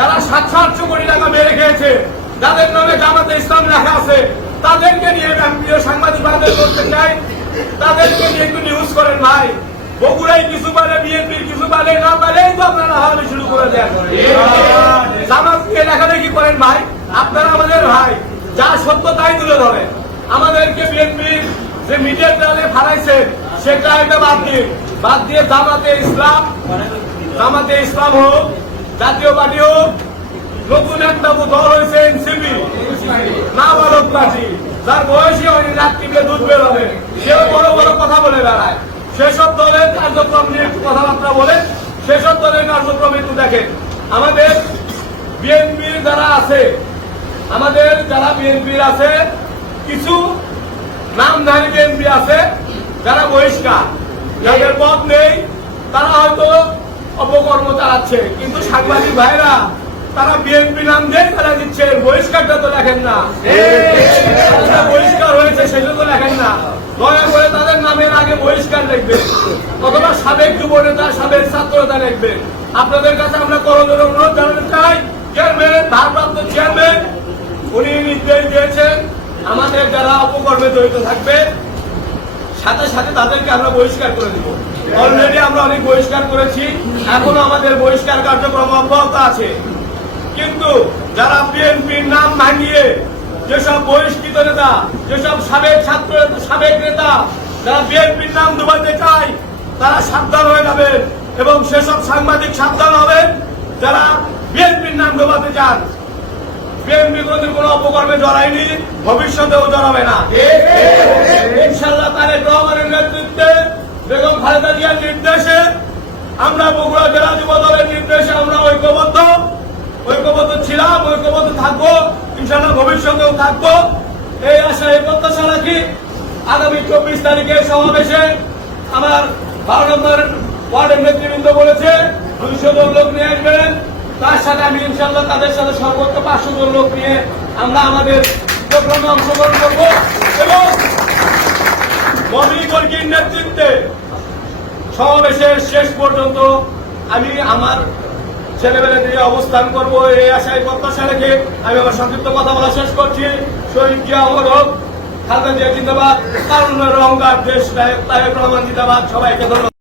যারা 700-800 কোটি টাকা মেরে খেয়েছে, যাদের নামে জামাতে ইসলাম লেখা আছে, তাদেরকে নিয়ে প্রিয় সাংবাদিক বান্ধব করতে চাই, তাদেরকে নিয়ে একটু নিউজ করেন ভাই। বগুড়ায় কিছু পারে, বিএনপির কিছু পারে, না পারেই তো আপনারা হাওয়ানি শুরু করে দেন। জামাতকে লেখালেখি করেন ভাই, আপনারা আমাদের ভাই, যা সত্য তাই তুলে ধরেন। আমাদেরকে বিএনপির যে মিডিয়ার দলে ফালাইছেন সেটা এটা বাদ দিয়ে জামাতে ইসলাম হোক, জাতীয় পার্টি হোক, নতুন একটা দল হয়েছে এনসিপি, নাবালক পার্টি, যার বয়সী হয়নি, রাত টিপলে দুধ বের হবে, সেও বড় বড় কথা বলে বেড়ায়। সেসব দলের কার্যক্রম নিয়ে একটু কথাবার্তা বলে, সেসব দলের কার্যক্রম একটু দেখেন। আমাদের বিএনপির যারা আছে, কিছু নামধারী বিএনপি আছে যারা বহিষ্কার, যাদের পদ নেই, তারা হয়তো অপকর্ম চালাচ্ছে, কিন্তু সাংবাদিক ভাইরা তারা বিএনপি নাম দিয়ে তারা দিচ্ছেন, বহিষ্কারটা তো লেখেন না। বহিষ্কার হয়েছে সেটা তো লেখেন না। দয়া করে তাদের নামের আগে বহিষ্কার লিখবেন, অথবা সাবেক যুব নেতা, সাবেক ছাত্রতা লিখবেন। আপনাদের কাছে আমরা করজোড়ে অনুরোধ জানাতে চাই, চেয়ারম্যান, ভারপ্রাপ্ত চেয়ারম্যান, উনি নির্দেশ দিয়েছেন আমাদের যারা অপকর্মে জড়িত থাকবে সাথে সাথে তাদেরকে আমরা বহিষ্কার করে দিব। অলরেডি আমরা অনেক বহিষ্কার করেছি, এখনো আমাদের বহিষ্কার কার্যক্রম অব্যাহত আছে। কিন্তু যারা বিএনপির নাম ভাঙিয়ে, যেসব বহিষ্কৃত নেতা, যেসব সাবেক নেতা যারা বিএনপির নাম ডুবাইতে চায়, তারা সাবধান হয়ে যাবেন, এবং সেসব সাংবাদিক সাবধান হবেন যারা বিএনপির নাম ডুবাতে চান। বিএনপি কোন অপকর্মে জড়ায়নি, ভবিষ্যতেও জড়াবে না। ইনশাআল্লাহ তারেক রহমানের নেতৃত্বে, বেগম খালেদা জিয়ার নির্দেশে, আমরা বগুড়া জেলা যুব দলের নির্দেশে আমরা ঐক্যবদ্ধ ছিলাম, ঐক্যবদ্ধ থাকবো, ইনশাআল্লাহ ভবিষ্যতেও থাকবো। এই আশা, এই প্রত্যাশা রাখি। আগামী 24 তারিখের সমাবেশে আমার 12 নম্বর ওয়ার্ডের নেতৃবৃন্দ বলেছে 200 জন লোক নিয়ে আসবেন। তার সাথে আমি ইনশাআল্লাহ তাদের সাথে সর্বোচ্চ 500 জন লোক নিয়ে আমরা আমাদের প্রোগ্রামে অংশগ্রহণ করবো, এবং মমিন বর্গীর নেতৃত্বে সমাবেশের শেষ পর্যন্ত আমি আমার ছেলেবেলা দিয়ে অবস্থান করবো। এই আশায় প্রত্যাশা রেখে আমি আমার সংক্ষিপ্ত কথা বলা শেষ করছি। শহীদ জিয়া অমর হোক, খালেদা জিয়া জিন্দাবাদ, কারণ অহংকার, দেশ তারেক রহমান জিন্দাবাদ। সবাইকে ধন্যবাদ।